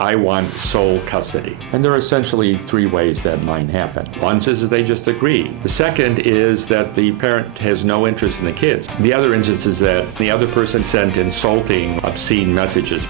I want sole custody. And there are essentially three ways that might happen. One is they just agree. The second is that the parent has no interest in the kids. The other instance is that the other person sent insulting, obscene messages.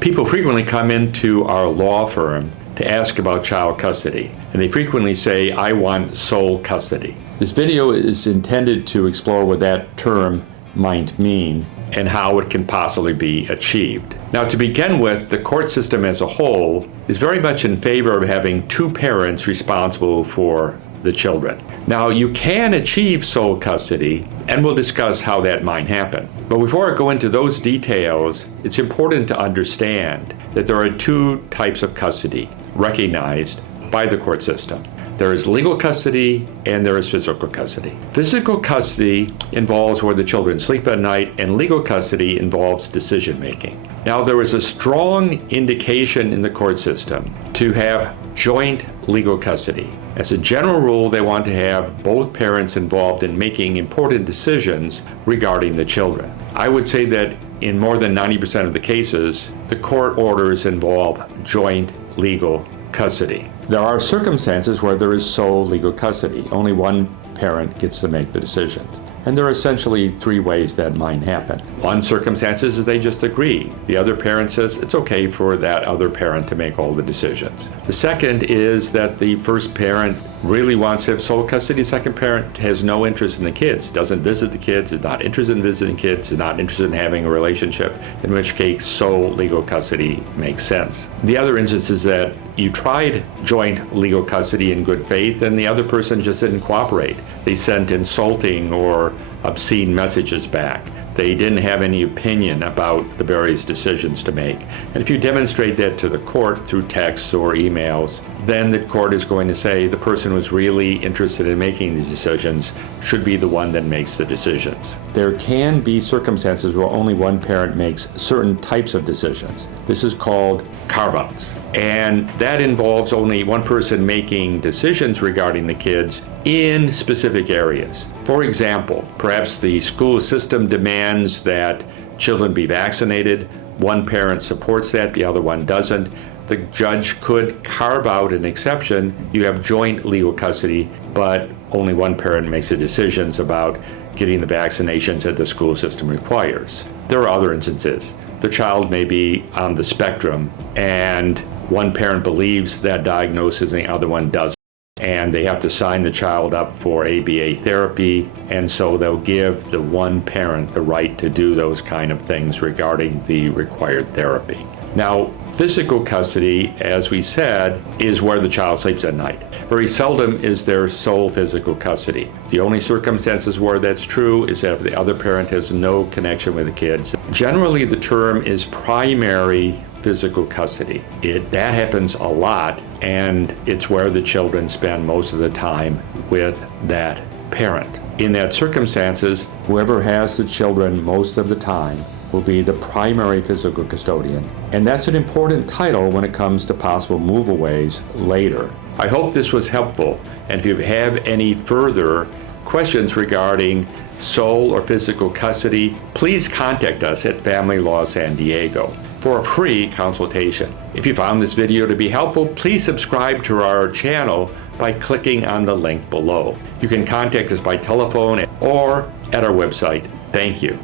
People frequently come into our law firm to ask about child custody, and they frequently say, I want sole custody. This video is intended to explore what that term might mean and how it can possibly be achieved. Now, to begin with, the court system as a whole is very much in favor of having two parents responsible for the children. Now, you can achieve sole custody, and we'll discuss how that might happen. But before I go into those details, it's important to understand that there are two types of custody recognized by the court system. There is legal custody and there is physical custody. Physical custody involves where the children sleep at night, and legal custody involves decision making. Now, there is a strong indication in the court system to have joint legal custody. As a general rule, they want to have both parents involved in making important decisions regarding the children. I would say that in more than 90% of the cases, the court orders involve joint legal custody. There are circumstances where there is sole legal custody. Only one parent gets to make the decisions. And there are essentially three ways that might happen. One circumstance is they just agree. The other parent says it's okay for that other parent to make all the decisions. The second is that the first parent really wants to have sole custody. The second parent has no interest in the kids, doesn't visit the kids, is not interested in visiting kids, is not interested in having a relationship, in which case sole legal custody makes sense. The other instance is that you tried joint legal custody in good faith and the other person just didn't cooperate. They sent insulting or obscene messages back. They didn't have any opinion about the various decisions to make. And if you demonstrate that to the court through texts or emails, then the court is going to say the person who's really interested in making these decisions should be the one that makes the decisions. There can be circumstances where only one parent makes certain types of decisions. This is called carve-outs. And that involves only one person making decisions regarding the kids in specific areas. For example, perhaps the school system demands that children be vaccinated. One parent supports that, the other one doesn't. The judge could carve out an exception. You have joint legal custody, but only one parent makes the decisions about getting the vaccinations that the school system requires. There are other instances. The child may be on the spectrum, and one parent believes that diagnosis and the other one doesn't. And they have to sign the child up for ABA therapy, and so they'll give the one parent the right to do those kind of things regarding the required therapy. Now, physical custody, as we said, is where the child sleeps at night. Very seldom is there sole physical custody. The only circumstances where that's true is that if the other parent has no connection with the kids. Generally, the term is primary physical custody. That happens a lot, and it's where the children spend most of the time with that parent. In that circumstances, whoever has the children most of the time will be the primary physical custodian. And that's an important title when it comes to possible move-aways later. I hope this was helpful, and if you have any further questions regarding sole or physical custody, please contact us at Family Law San Diego for a free consultation. If you found this video to be helpful, please subscribe to our channel by clicking on the link below. You can contact us by telephone or at our website. Thank you.